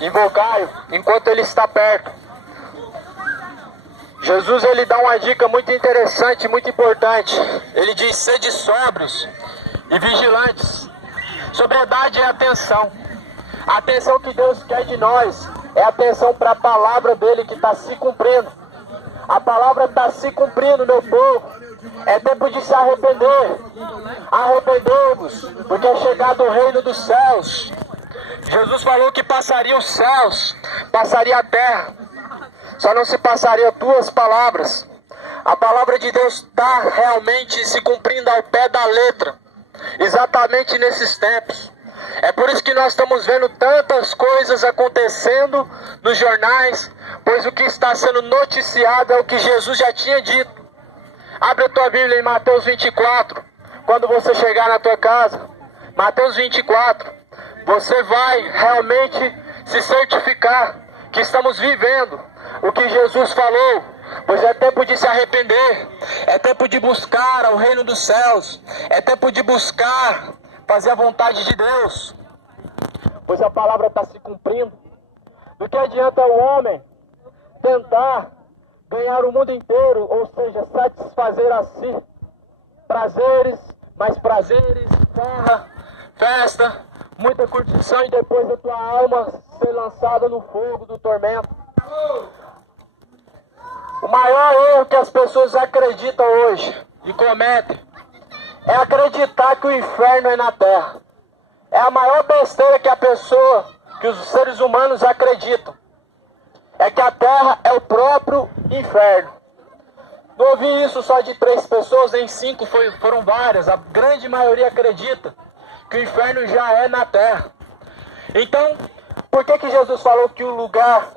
invocai-o enquanto ele está perto. Jesus ele dá uma dica muito interessante, muito importante. Ele diz: sede sóbrios e vigilantes. Sobriedade é atenção. A atenção que Deus quer de nós é atenção para a palavra dele que está se cumprindo. A palavra está se cumprindo, meu povo. É tempo de se arrepender. Arrependei-vos, porque é chegado o reino dos céus. Jesus falou que passaria os céus, passaria a terra. Só não se passaria duas palavras. A palavra de Deus está realmente se cumprindo ao pé da letra. Exatamente nesses tempos. É por isso que nós estamos vendo tantas coisas acontecendo nos jornais, pois o que está sendo noticiado é o que Jesus já tinha dito. Abre a tua Bíblia em Mateus 24. Quando você chegar na tua casa, Mateus 24, você vai realmente se certificar que estamos vivendo o que Jesus falou, pois é tempo de se arrepender, é tempo de buscar o reino dos céus, é tempo de buscar fazer a vontade de Deus, pois a palavra está se cumprindo. Do que adianta o homem tentar ganhar o mundo inteiro, ou seja, satisfazer a si prazeres, mais prazeres, farra, festa, muita curtição, e depois a tua alma ser lançada no fogo do tormento. O maior erro que as pessoas acreditam hoje e cometem é acreditar que o inferno é na terra. É a maior besteira que os seres humanos acreditam. É que a terra é o próprio inferno. Não ouvi isso só de 3 pessoas, nem 5, foram várias. A grande maioria acredita que o inferno já é na terra. Então, por que Jesus falou que o lugar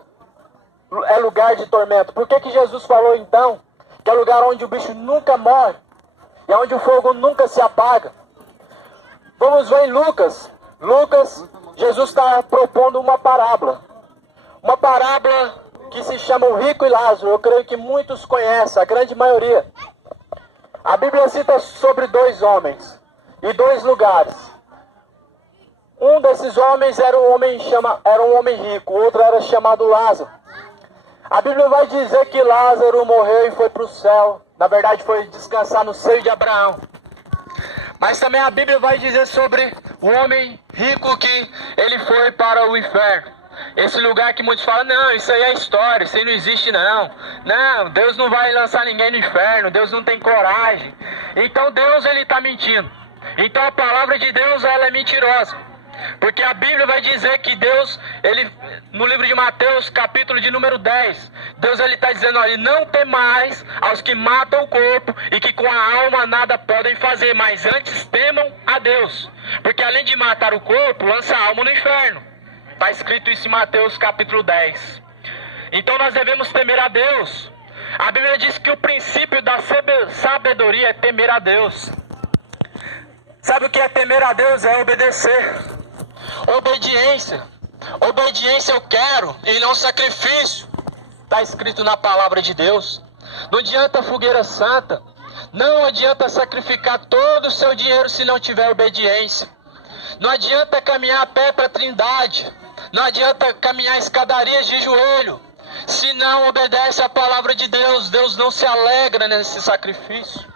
é lugar de tormento? Por que Jesus falou então que é lugar onde o bicho nunca morre e onde o fogo nunca se apaga? Vamos ver em Lucas. Jesus está propondo uma parábola. Uma parábola que se chama o Rico e Lázaro. Eu creio que muitos conhecem, a grande maioria. A Bíblia cita sobre 2 homens e 2 lugares. Um desses homens era um homem rico, o outro era chamado Lázaro. A Bíblia vai dizer que Lázaro morreu e foi para o céu. Na verdade, foi descansar no seio de Abraão. Mas também a Bíblia vai dizer sobre o homem rico que ele foi para o inferno. Esse lugar que muitos falam: não, isso aí é história, isso aí não existe não. Não, Deus não vai lançar ninguém no inferno, Deus não tem coragem. Então Deus ele está mentindo. Então a palavra de Deus ela é mentirosa. Porque a Bíblia vai dizer que Deus, no livro de Mateus, capítulo de número 10, Deus ele está dizendo: olha, não temais aos que matam o corpo e que com a alma nada podem fazer, mas antes temam a Deus. Porque além de matar o corpo, lança a alma no inferno. Está escrito isso em Mateus capítulo 10. Então nós devemos temer a Deus. A Bíblia diz que o princípio da sabedoria é temer a Deus. Sabe o que é temer a Deus? É obedecer. Obediência. Obediência eu quero e não sacrifício. Está escrito na palavra de Deus. Não adianta fogueira santa. Não adianta sacrificar todo o seu dinheiro se não tiver obediência. Não adianta caminhar a pé para a Trindade. Não adianta caminhar escadarias de joelho. Se não obedece à palavra de Deus, Deus não se alegra nesse sacrifício.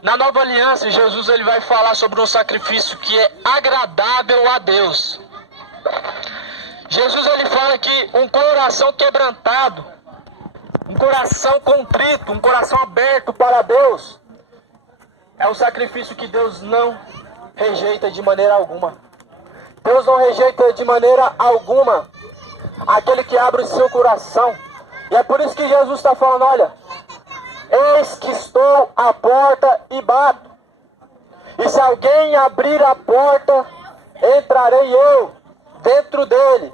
Na nova aliança, Jesus ele vai falar sobre um sacrifício que é agradável a Deus. Jesus ele fala que um coração quebrantado, um coração contrito, um coração aberto para Deus, é o sacrifício que Deus não rejeita de maneira alguma. Deus não rejeita de maneira alguma aquele que abre o seu coração. E é por isso que Jesus está falando: olha, eis que estou à porta e bato. E se alguém abrir a porta, entrarei eu dentro dele,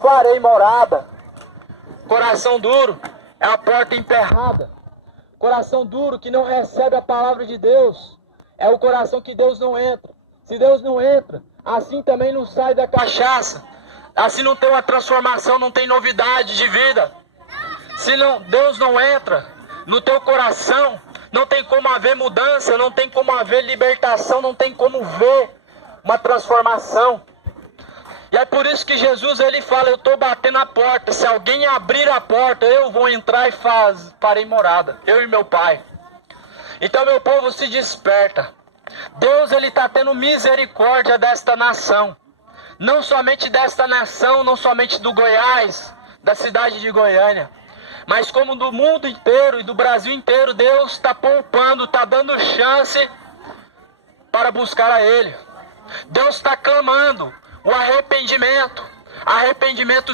farei morada. Coração duro é a porta emperrada. Coração duro que não recebe a palavra de Deus é o coração que Deus não entra. Se Deus não entra, assim também não sai da cachaça. Assim não tem uma transformação, não tem novidade de vida. Se Deus não entra no teu coração, não tem como haver mudança, não tem como haver libertação, não tem como ver uma transformação. E é por isso que Jesus ele fala, eu estou batendo a porta, se alguém abrir a porta, eu vou entrar e farei morada, eu e meu Pai. Então meu povo, se desperta. Deus ele está tendo misericórdia desta nação. Não somente desta nação, não somente do Goiás, da cidade de Goiânia, mas como do mundo inteiro e do Brasil inteiro. Deus está poupando, está dando chance para buscar a Ele. Deus está clamando o arrependimento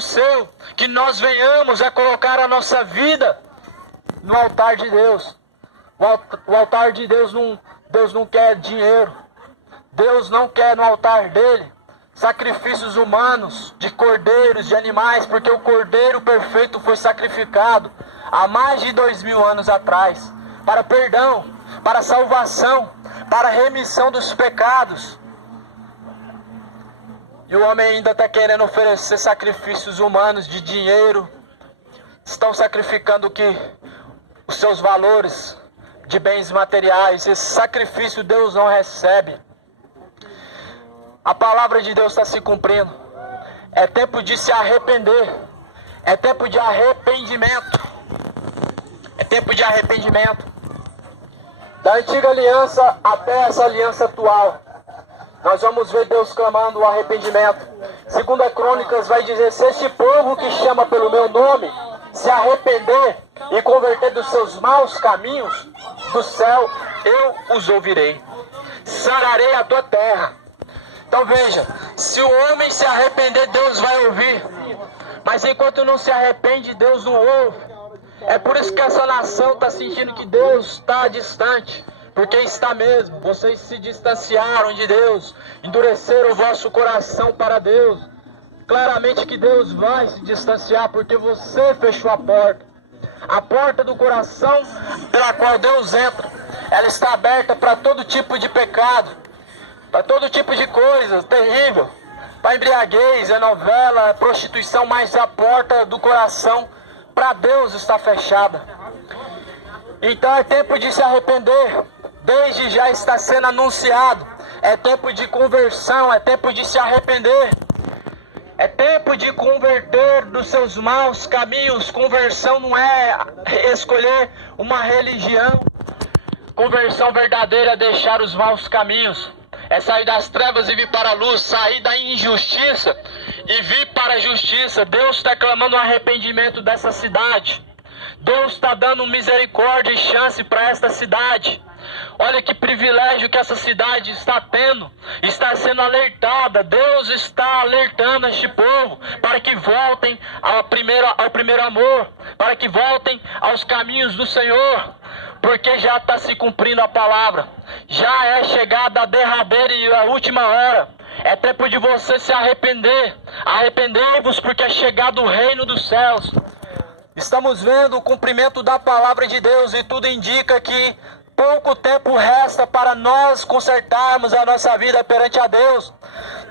seu, que nós venhamos a colocar a nossa vida no altar de Deus. O altar de Deus não quer dinheiro. Deus não quer no altar dele sacrifícios humanos, de cordeiros, de animais, porque o cordeiro perfeito foi sacrificado há mais de 2000 anos atrás, para perdão, para salvação, para remissão dos pecados. E o homem ainda está querendo oferecer sacrifícios humanos de dinheiro. Estão sacrificando os seus valores de bens materiais. Esse sacrifício Deus não recebe. A palavra de Deus está se cumprindo. É tempo de se arrepender. É tempo de arrependimento. É tempo de arrependimento. Da antiga aliança até essa aliança atual, nós vamos ver Deus clamando o arrependimento. Segunda Crônicas vai dizer, se este povo que chama pelo meu nome se arrepender e converter dos seus maus caminhos, do céu eu os ouvirei. Sararei a tua terra. Então veja, se o homem se arrepender, Deus vai ouvir. Mas enquanto não se arrepende, Deus não ouve. É por isso que essa nação está sentindo que Deus está distante. Porque está mesmo. Vocês se distanciaram de Deus, endureceram o vosso coração para Deus. Claramente que Deus vai se distanciar, porque você fechou a porta. A porta do coração pela qual Deus entra, ela está aberta para todo tipo de pecado, para todo tipo de coisa terrível, para embriaguez, novela, prostituição, mas a porta do coração para Deus está fechada. Então é tempo de se arrepender. Desde já está sendo anunciado. É tempo de conversão, é tempo de se arrepender. É tempo de converter dos seus maus caminhos. Conversão não é escolher uma religião. Conversão verdadeira é deixar os maus caminhos. É sair das trevas e vir para a luz, sair da injustiça e vir para a justiça. Deus está clamando o arrependimento dessa cidade. Deus está dando misericórdia e chance para esta cidade. Olha que privilégio que essa cidade está tendo, está sendo alertada. Deus está alertando este povo para que voltem ao primeiro amor, para que voltem aos caminhos do Senhor, porque já está se cumprindo a palavra. Já é chegada a derradeira e a última hora. É tempo de você se arrepender. Arrependei-vos, porque é chegado o reino dos céus. Estamos vendo o cumprimento da palavra de Deus e tudo indica que pouco tempo resta para nós consertarmos a nossa vida perante a Deus.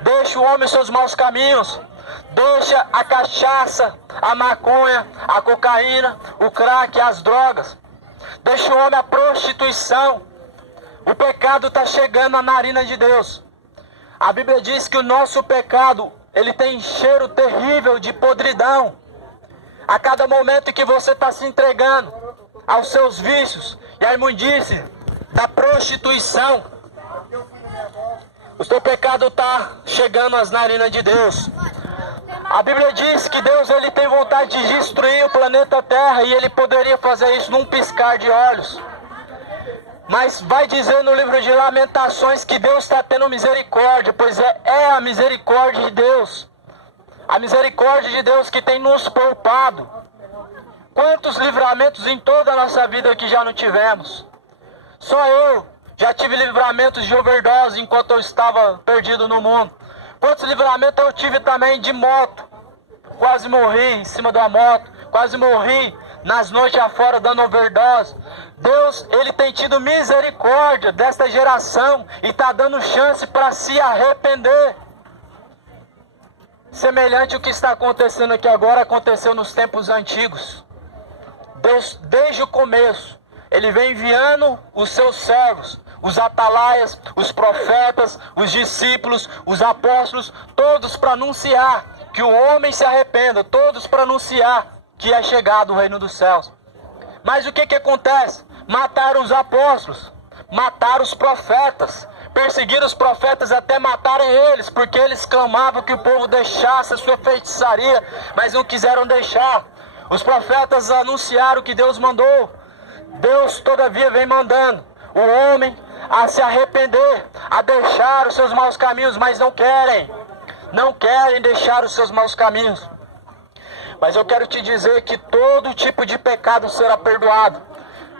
Deixa o homem os seus maus caminhos. Deixa a cachaça, a maconha, a cocaína, o crack, as drogas. Deixa o homem a prostituição. O pecado está chegando na narina de Deus. A Bíblia diz que o nosso pecado, ele tem cheiro terrível de podridão. A cada momento que você está se entregando aos seus vícios e à imundície da prostituição, o seu pecado está chegando às narinas de Deus. A Bíblia diz que Deus ele tem vontade de destruir o planeta Terra e ele poderia fazer isso num piscar de olhos. Mas vai dizer no livro de Lamentações que Deus está tendo misericórdia, pois é a misericórdia de Deus. A misericórdia de Deus que tem nos poupado. Quantos livramentos em toda a nossa vida que já não tivemos? Só eu já tive livramentos de overdose enquanto eu estava perdido no mundo. Quantos livramentos eu tive também de moto? Quase morri em cima da moto. Quase morri nas noites afora dando overdose. Deus, ele tem tido misericórdia desta geração e está dando chance para se arrepender. Semelhante ao que está acontecendo aqui agora, aconteceu nos tempos antigos. Deus, desde o começo, ele vem enviando os seus servos, os atalaias, os profetas, os discípulos, os apóstolos, todos para anunciar que o homem se arrependa, todos para anunciar que é chegado o reino dos céus. Mas o que acontece? Mataram os apóstolos, mataram os profetas, perseguiram os profetas até matarem eles, porque eles clamavam que o povo deixasse a sua feitiçaria, mas não quiseram deixar. Os profetas anunciaram que Deus mandou. Deus todavia vem mandando o homem a se arrepender, a deixar os seus maus caminhos, mas não querem deixar os seus maus caminhos. Mas eu quero te dizer que todo tipo de pecado será perdoado.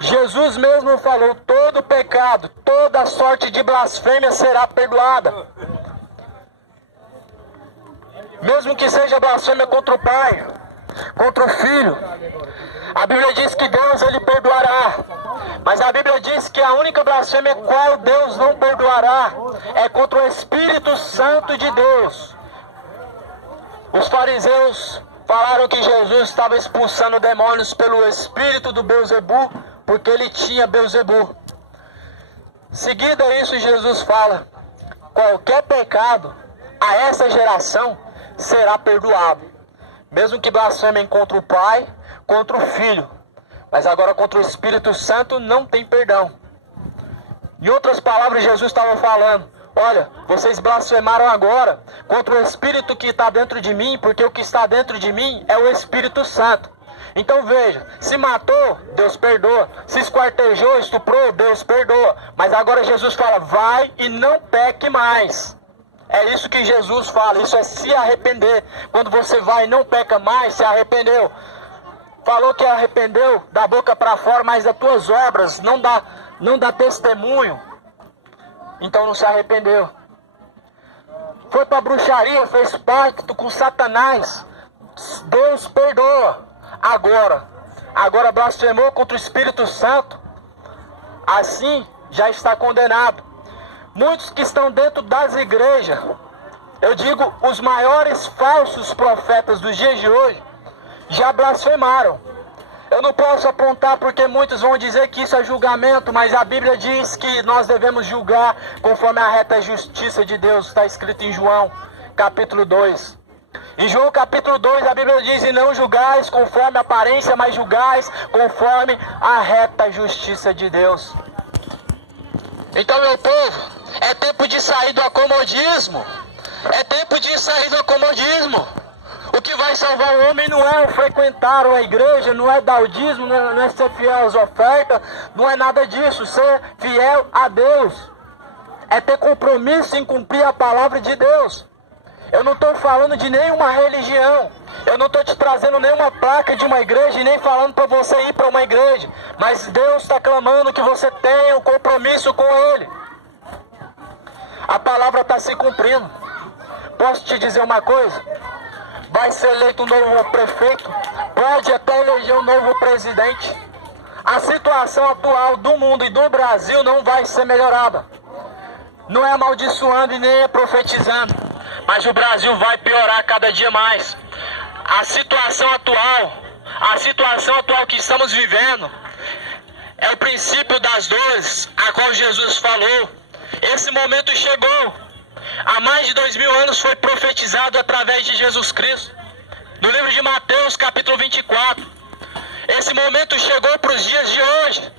Jesus mesmo falou, todo pecado, toda sorte de blasfêmia será perdoada. Mesmo que seja blasfêmia contra o Pai, contra o Filho. A Bíblia diz que Deus ele perdoará. Mas a Bíblia diz que a única blasfêmia qual Deus não perdoará é contra o Espírito Santo de Deus. Os fariseus falaram que Jesus estava expulsando demônios pelo espírito do Belzebu, porque ele tinha Belzebu. Seguida isso, Jesus fala, qualquer pecado a essa geração será perdoado. Mesmo que blasfemem contra o Pai, contra o Filho. Mas agora contra o Espírito Santo não tem perdão. Em outras palavras, Jesus estava falando, olha, vocês blasfemaram agora contra o Espírito que está dentro de mim, porque o que está dentro de mim é o Espírito Santo. Então veja, se matou, Deus perdoa. Se esquartejou, estuprou, Deus perdoa. Mas agora Jesus fala, vai e não peque mais. É isso que Jesus fala, isso é se arrepender. Quando você vai e não peca mais, se arrependeu. Falou que arrependeu da boca para fora, mas das tuas obras não dá testemunho. Então não se arrependeu. Foi para bruxaria, fez pacto com Satanás. Deus perdoa. Agora blasfemou contra o Espírito Santo. Assim já está condenado. Muitos que estão dentro das igrejas, eu digo os maiores falsos profetas dos dias de hoje, já blasfemaram. Eu não posso apontar porque muitos vão dizer que isso é julgamento, mas a Bíblia diz que nós devemos julgar conforme a reta justiça de Deus, está escrito em João, capítulo 2. Em João capítulo 2 a Bíblia diz, e não julgais conforme a aparência, mas julgais conforme a reta justiça de Deus. Então, meu povo, é tempo de sair do acomodismo. É tempo de sair do acomodismo. O que vai salvar o homem não é frequentar a igreja, não é dar o dízimo, não é ser fiel às ofertas, não é nada disso. Ser fiel a Deus é ter compromisso em cumprir a palavra de Deus. Eu não estou falando de nenhuma religião. Eu não estou te trazendo nenhuma placa de uma igreja e nem falando para você ir para uma igreja. Mas Deus está clamando que você tenha um compromisso com Ele. A palavra está se cumprindo. Posso te dizer uma coisa? Vai ser eleito um novo prefeito. Pode até eleger um novo presidente. A situação atual do mundo e do Brasil não vai ser melhorada. Não é amaldiçoando e nem é profetizando. Mas o Brasil vai piorar cada dia mais. A situação atual que estamos vivendo é o princípio das dores, a qual Jesus falou. Esse momento chegou. Há mais de 2000 anos foi profetizado através de Jesus Cristo. No livro de Mateus, capítulo 24. Esse momento chegou para os dias de hoje.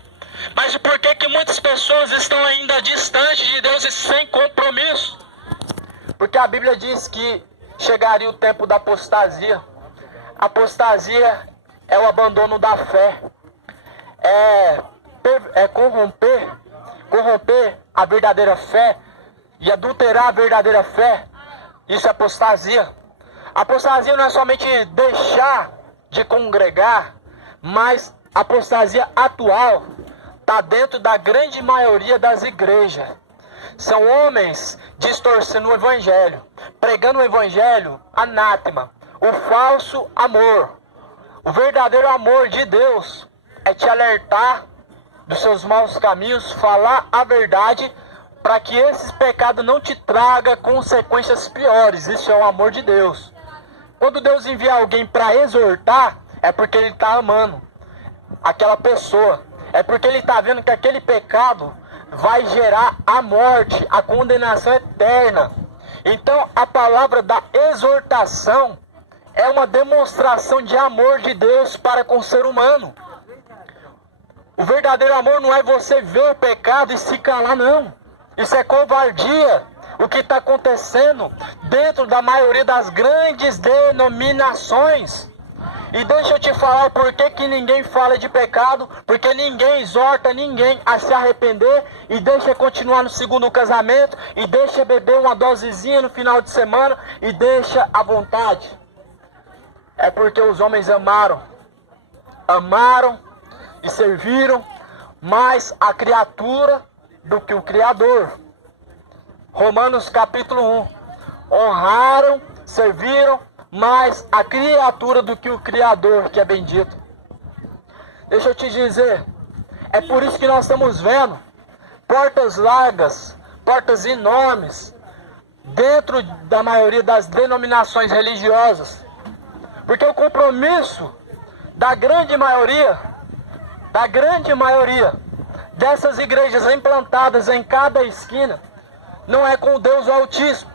Mas por que muitas pessoas estão ainda distantes de Deus e sem compromisso? Porque a Bíblia diz que chegaria o tempo da apostasia. Apostasia é o abandono da fé. É corromper a verdadeira fé e adulterar a verdadeira fé. Isso é apostasia. Apostasia não é somente deixar de congregar, mas a apostasia atual está dentro da grande maioria das igrejas. São homens distorcendo o evangelho, pregando o evangelho anátema, o falso amor. O verdadeiro amor de Deus é te alertar dos seus maus caminhos, falar a verdade, para que esses pecados não te tragam consequências piores. Isso é o amor de Deus. Quando Deus envia alguém para exortar, é porque Ele está amando aquela pessoa. É porque Ele está vendo que aquele pecado vai gerar a morte, a condenação eterna. Então a palavra da exortação é uma demonstração de amor de Deus para com o ser humano. O verdadeiro amor não é você ver o pecado e se calar, não. Isso é covardia. O que está acontecendo dentro da maioria das grandes denominações. E deixa eu te falar o porquê que ninguém fala de pecado. Porque ninguém exorta ninguém a se arrepender. E deixa continuar no segundo casamento. E deixa beber uma dosezinha no final de semana. E deixa à vontade. É porque os homens amaram e serviram mais a criatura do que o Criador. Romanos capítulo 1. Honraram, serviram mais a criatura do que o Criador, que é bendito. Deixa eu te dizer, é por isso que nós estamos vendo portas largas, portas enormes, dentro da maioria das denominações religiosas. Porque o compromisso da grande maioria dessas igrejas implantadas em cada esquina, não é com o Deus Altíssimo,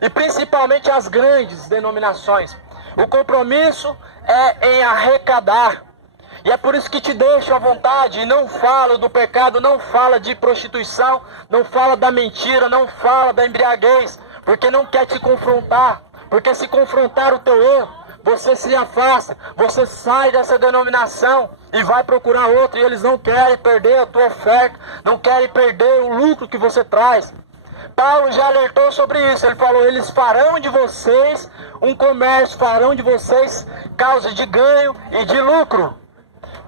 e principalmente as grandes denominações. O compromisso é em arrecadar, e é por isso que te deixo à vontade, e não falo do pecado, não fala de prostituição, não fala da mentira, não fala da embriaguez, porque não quer te confrontar, porque se confrontar o teu erro, você se afasta, você sai dessa denominação e vai procurar outra, e eles não querem perder a tua oferta, não querem perder o lucro que você traz. Paulo já alertou sobre isso. Ele falou, eles farão de vocês um comércio, farão de vocês causa de ganho e de lucro.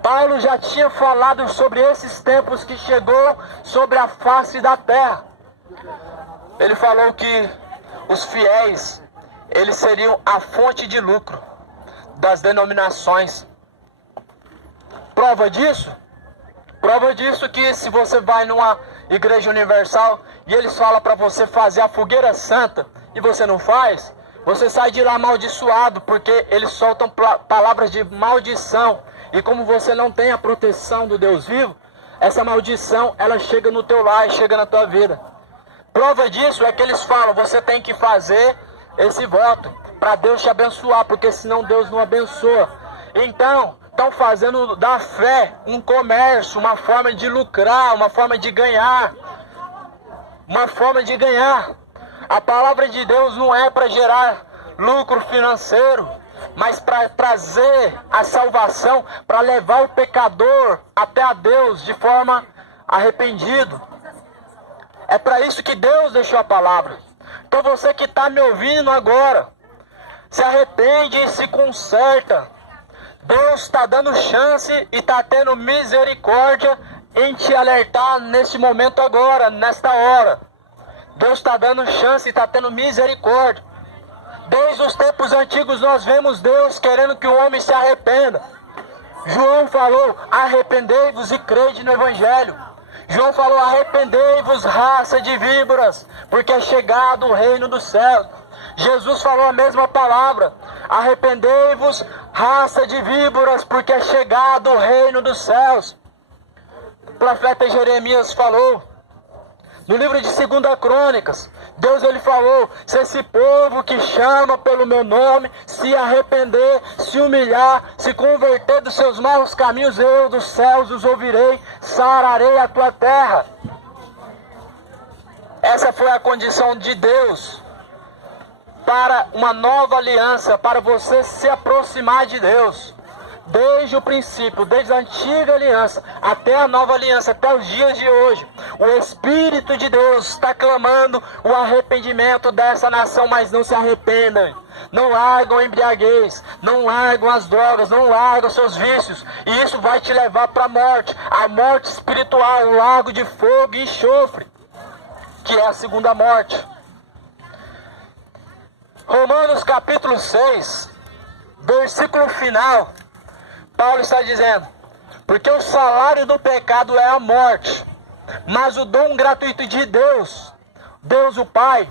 Paulo já tinha falado sobre esses tempos que chegou sobre a face da terra. Ele falou que os fiéis, eles seriam a fonte de lucro das denominações. Prova disso? Prova disso que se você vai numa igreja universal e eles falam para você fazer a fogueira santa e você não faz, você sai de lá amaldiçoado, porque eles soltam palavras de maldição. E como você não tem a proteção do Deus vivo, essa maldição, ela chega no teu lar, chega na tua vida. Prova disso é que eles falam, você tem que fazer esse voto para Deus te abençoar, porque senão Deus não abençoa. Então, estão fazendo da fé um comércio, uma forma de lucrar, uma forma de ganhar. Uma forma de ganhar. A palavra de Deus não é para gerar lucro financeiro, mas para trazer a salvação, para levar o pecador até a Deus de forma arrependido. É para isso que Deus deixou a palavra. Então você que está me ouvindo agora, se arrepende e se conserta. Deus está dando chance e está tendo misericórdia em te alertar neste momento agora, nesta hora. Deus está dando chance e está tendo misericórdia. Desde os tempos antigos nós vemos Deus querendo que o homem se arrependa. João falou, arrependei-vos e crede no Evangelho. João falou, arrependei-vos, raça de víboras, porque é chegado o reino dos céus. Jesus falou a mesma palavra, arrependei-vos, raça de víboras, porque é chegado o reino dos céus. O profeta Jeremias falou, no livro de 2 Crônicas, Deus ele falou, se esse povo que chama pelo meu nome se arrepender, se humilhar, se converter dos seus maus caminhos, eu dos céus os ouvirei, sararei a tua terra. Essa foi a condição de Deus para uma nova aliança, para você se aproximar de Deus. Desde o princípio, desde a antiga aliança até a nova aliança, até os dias de hoje, o Espírito de Deus está clamando o arrependimento dessa nação, mas não se arrependam. Não largam a embriaguez, não largam as drogas, não largam seus vícios. E isso vai te levar para a morte espiritual, o lago de fogo e enxofre, que é a segunda morte. Romanos capítulo 6, versículo final, Paulo está dizendo, porque o salário do pecado é a morte, mas o dom gratuito de Deus, Deus o Pai,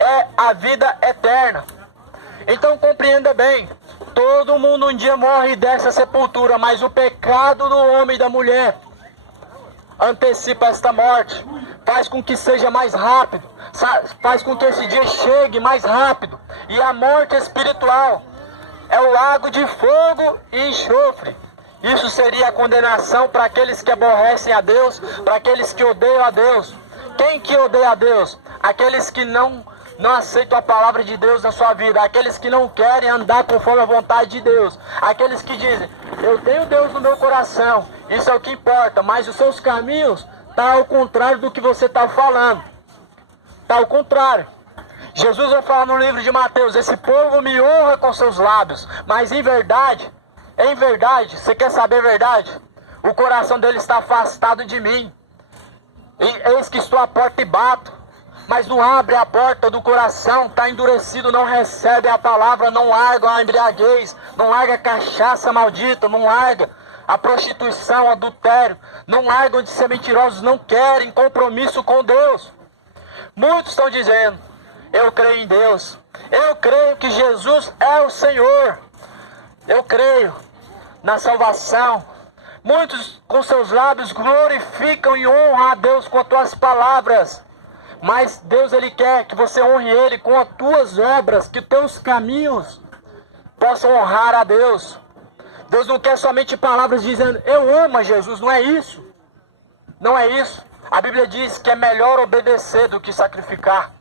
é a vida eterna. Então compreenda bem, todo mundo um dia morre dessa sepultura, mas o pecado do homem e da mulher antecipa esta morte. faz com que seja mais rápido, faz com que esse dia chegue mais rápido. E a morte espiritual é o lago de fogo e enxofre. Isso seria a condenação para aqueles que aborrecem a Deus, para aqueles que odeiam a Deus. Quem que odeia a Deus? Aqueles que não aceitam a palavra de Deus na sua vida, aqueles que não querem andar conforme a vontade de Deus, aqueles que dizem, eu tenho Deus no meu coração, isso é o que importa, mas os seus caminhos estão ao contrário do que você está falando, está ao contrário. Jesus vai falar no livro de Mateus, esse povo me honra com seus lábios, mas em verdade, você quer saber a verdade? O coração dele está afastado de mim. Eis que estou à porta e bato, mas não abre a porta do coração, está endurecido, não recebe a palavra, não larga a embriaguez, não larga a cachaça maldita, não larga a prostituição, o adultério, não largam de ser mentirosos, não querem compromisso com Deus. Muitos estão dizendo, eu creio em Deus, eu creio que Jesus é o Senhor, eu creio na salvação. Muitos com seus lábios glorificam e honram a Deus com as tuas palavras. Mas Deus, Ele quer que você honre Ele com as tuas obras, que teus caminhos possam honrar a Deus. Deus não quer somente palavras dizendo, eu amo a Jesus, não é isso. Não é isso. A Bíblia diz que é melhor obedecer do que sacrificar.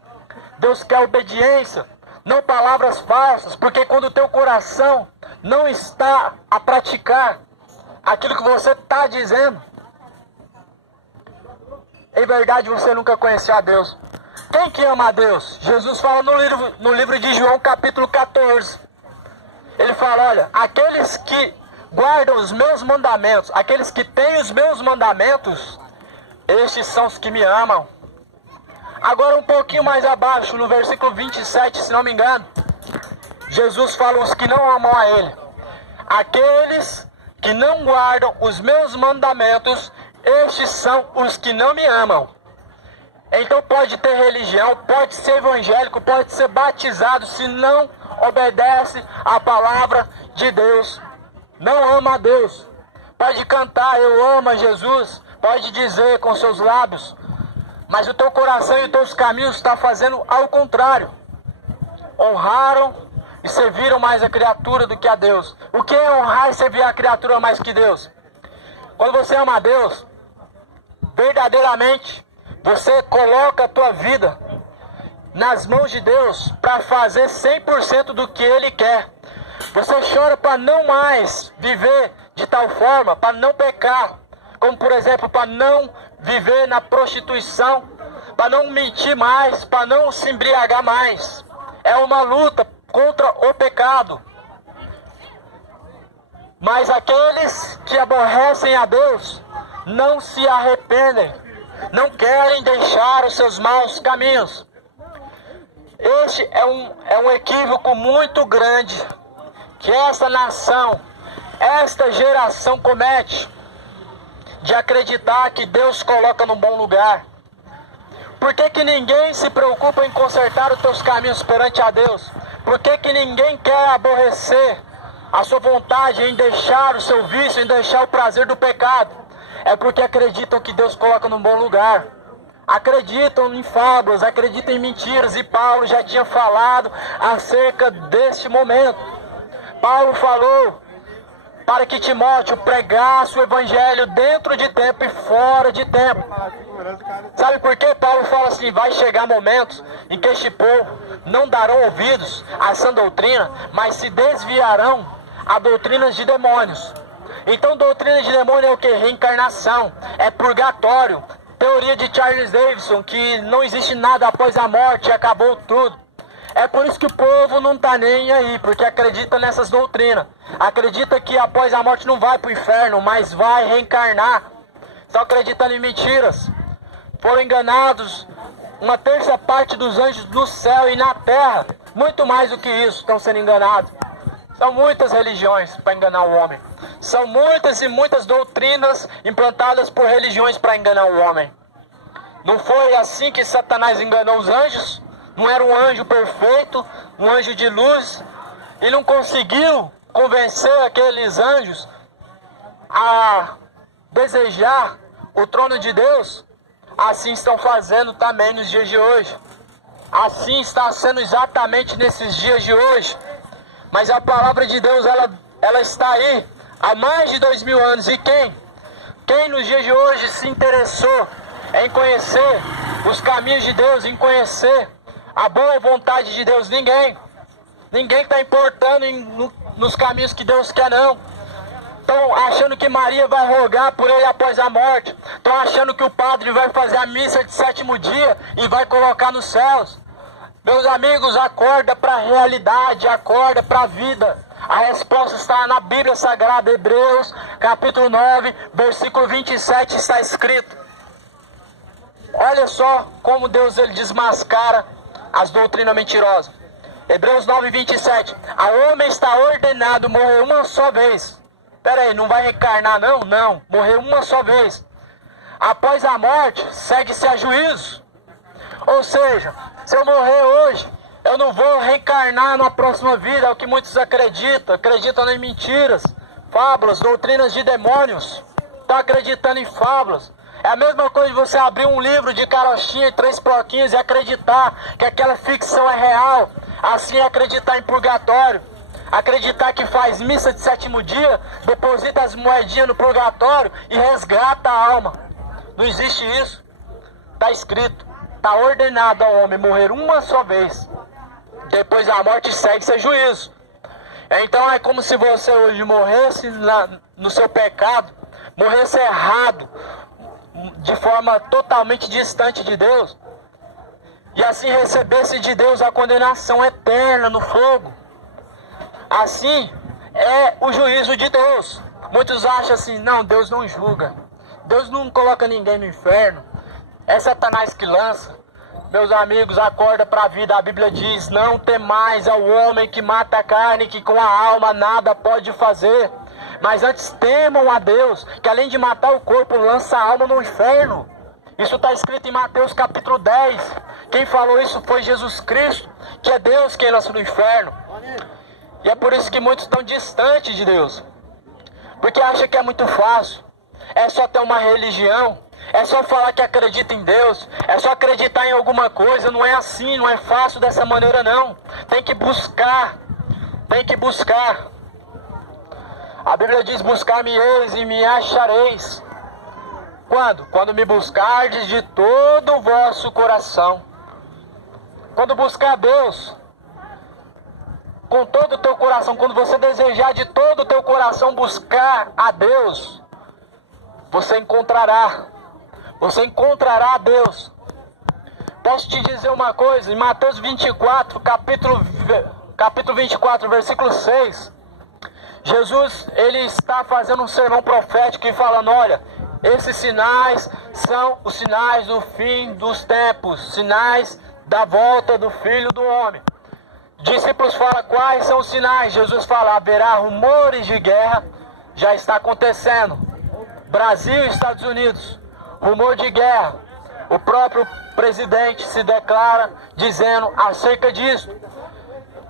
Deus quer obediência, não palavras falsas, porque quando o teu coração não está a praticar aquilo que você está dizendo, em verdade você nunca conheceu a Deus. Quem que ama a Deus? Jesus fala no livro de João capítulo 14. Ele fala, olha, aqueles que guardam os meus mandamentos, aqueles que têm os meus mandamentos, estes são os que me amam. Agora um pouquinho mais abaixo, no versículo 27, se não me engano, Jesus fala os que não amam a Ele. Aqueles que não guardam os meus mandamentos, estes são os que não me amam. Então pode ter religião, pode ser evangélico, pode ser batizado, se não obedece à palavra de Deus, não ama a Deus. Pode cantar, eu amo a Jesus, pode dizer com seus lábios, mas o teu coração e os teus caminhos estão fazendo ao contrário. Honraram e serviram mais a criatura do que a Deus. O que é honrar e servir a criatura mais que Deus? Quando você ama a Deus, verdadeiramente, você coloca a tua vida nas mãos de Deus para fazer 100% do que Ele quer. Você chora para não mais viver de tal forma, para não pecar. Como por exemplo, para não viver na prostituição, para não mentir mais, para não se embriagar mais. É uma luta contra o pecado. Mas aqueles que aborrecem a Deus não se arrependem, não querem deixar os seus maus caminhos. Este é um equívoco muito grande que essa nação, esta geração comete, de acreditar que Deus coloca num bom lugar. Por que que ninguém se preocupa em consertar os teus caminhos perante a Deus? Por que que ninguém quer aborrecer a sua vontade em deixar o seu vício, em deixar o prazer do pecado? É porque acreditam que Deus coloca num bom lugar. Acreditam em fábulas, acreditam em mentiras. E Paulo já tinha falado acerca deste momento. Paulo falou para que Timóteo pregasse o evangelho dentro de tempo e fora de tempo. Sabe por que Paulo fala assim, vai chegar momentos em que este povo não darão ouvidos a sã doutrina, mas se desviarão a doutrinas de demônios. Então doutrina de demônio é o que? Reencarnação, é purgatório, teoria de Charles Davidson, que não existe nada após a morte e acabou tudo. É por isso que o povo não está nem aí, porque acredita nessas doutrinas. Acredita que após a morte não vai para o inferno, mas vai reencarnar. Estão acreditando em mentiras. Foram enganados uma terça parte dos anjos no céu e na terra. Muito mais do que isso estão sendo enganados. São muitas religiões para enganar o homem. São muitas e muitas doutrinas implantadas por religiões para enganar o homem. Não foi assim que Satanás enganou os anjos? Não era um anjo perfeito, um anjo de luz, e não conseguiu convencer aqueles anjos a desejar o trono de Deus, assim estão fazendo também nos dias de hoje. Assim está sendo exatamente nesses dias de hoje. Mas a palavra de Deus, ela está aí há mais de 2000 anos. E quem nos dias de hoje se interessou em conhecer os caminhos de Deus, em conhecer a boa vontade de Deus? Ninguém. Ninguém está importando nos caminhos que Deus quer, não. Estão achando que Maria vai rogar por ele após a morte. Estão achando que o padre vai fazer a missa de 7º dia e vai colocar nos céus. Meus amigos, acorda para a realidade, acorda para a vida. A resposta está na Bíblia Sagrada, Hebreus, capítulo 9, versículo 27, está escrito. Olha só como Deus ele desmascara as doutrinas mentirosas. Hebreus 9, 27. A homem está ordenado morrer uma só vez. Espera aí, não vai reencarnar não? Não, morrer uma só vez. Após a morte, segue-se a juízo. Ou seja, se eu morrer hoje, eu não vou reencarnar na próxima vida. É o que muitos acreditam. Acreditam em mentiras, fábulas, doutrinas de demônios. Estão acreditando em fábulas. É a mesma coisa de você abrir um livro de carochinha e 3 bloquinhos e acreditar que aquela ficção é real. Assim é acreditar em purgatório. Acreditar que faz missa de 7º dia, deposita as moedinhas no purgatório e resgata a alma. Não existe isso. Está escrito. Está ordenado ao homem morrer uma só vez. Depois da morte segue seu juízo. Então é como se você hoje morresse no seu pecado, morresse errado, de forma totalmente distante de Deus, e assim recebesse de Deus a condenação eterna no fogo. Assim é o juízo de Deus. Muitos acham assim, não, Deus não julga, Deus não coloca ninguém no inferno, é Satanás que lança. Meus amigos, acorda para a vida. A Bíblia diz, não temais ao homem que mata a carne, que com a alma nada pode fazer. Mas antes temam a Deus, que além de matar o corpo, lança a alma no inferno. Isso está escrito em Mateus capítulo 10. Quem falou isso foi Jesus Cristo, que é Deus quem lança no inferno. E é por isso que muitos estão distantes de Deus. Porque acham que é muito fácil. É só ter uma religião. É só falar que acredita em Deus. É só acreditar em alguma coisa. Não é assim, não é fácil dessa maneira não. Tem que buscar. Tem que buscar. A Bíblia diz, buscar-me-eis e me achareis. Quando? Quando me buscardes de todo o vosso coração. Quando buscar Deus com todo o teu coração, quando você desejar de todo o teu coração buscar a Deus, você encontrará. Você encontrará a Deus. Posso te dizer uma coisa? Em Mateus 24, capítulo 24, versículo 6, Jesus, ele está fazendo um sermão profético e falando, olha, esses sinais são os sinais do fim dos tempos, sinais da volta do Filho do Homem. Discípulos falam, quais são os sinais? Jesus fala, haverá rumores de guerra, já está acontecendo. Brasil e Estados Unidos, rumor de guerra. O próprio presidente se declara dizendo acerca disso.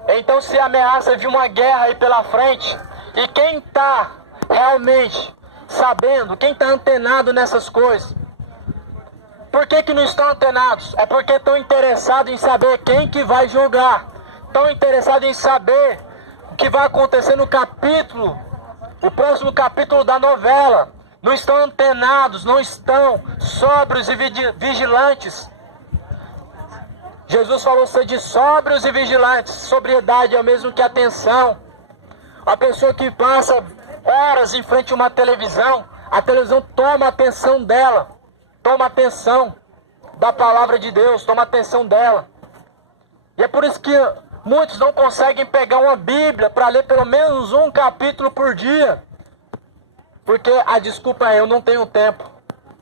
Então se ameaça de uma guerra aí pela frente. E quem está realmente sabendo, quem está antenado nessas coisas? Por que não estão antenados? É porque estão interessados em saber quem que vai julgar. Estão interessados em saber o que vai acontecer no capítulo, o próximo capítulo da novela. Não estão antenados, não estão sóbrios e vigilantes. Jesus falou ser de sóbrios e vigilantes. Sobriedade é o mesmo que atenção. A pessoa que passa horas em frente a uma televisão, a televisão toma a atenção dela. Toma atenção da palavra de Deus, toma atenção dela. E é por isso que muitos não conseguem pegar uma Bíblia para ler pelo menos um capítulo por dia. Porque a desculpa é, eu não tenho tempo.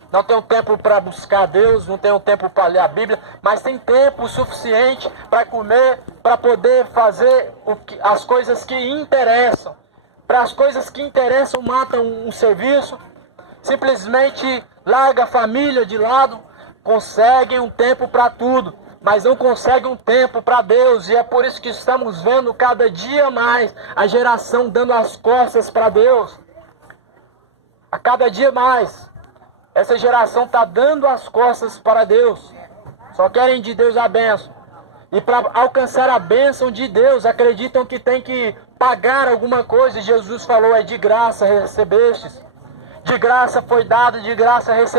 Não tenho tempo para buscar Deus, não tenho tempo para ler a Bíblia, mas tem tempo suficiente para comer, para poder fazer as coisas que interessam. Para as coisas que interessam, matam um serviço, simplesmente larga a família de lado, conseguem um tempo para tudo, mas não conseguem um tempo para Deus. E é por isso que estamos vendo cada dia mais a geração dando as costas para Deus. A cada dia mais. Essa geração está dando as costas para Deus. Só querem de Deus a bênção. E para alcançar a bênção de Deus, acreditam que tem que pagar alguma coisa. E Jesus falou, é de graça recebestes. De graça foi dado, de graça recebestes.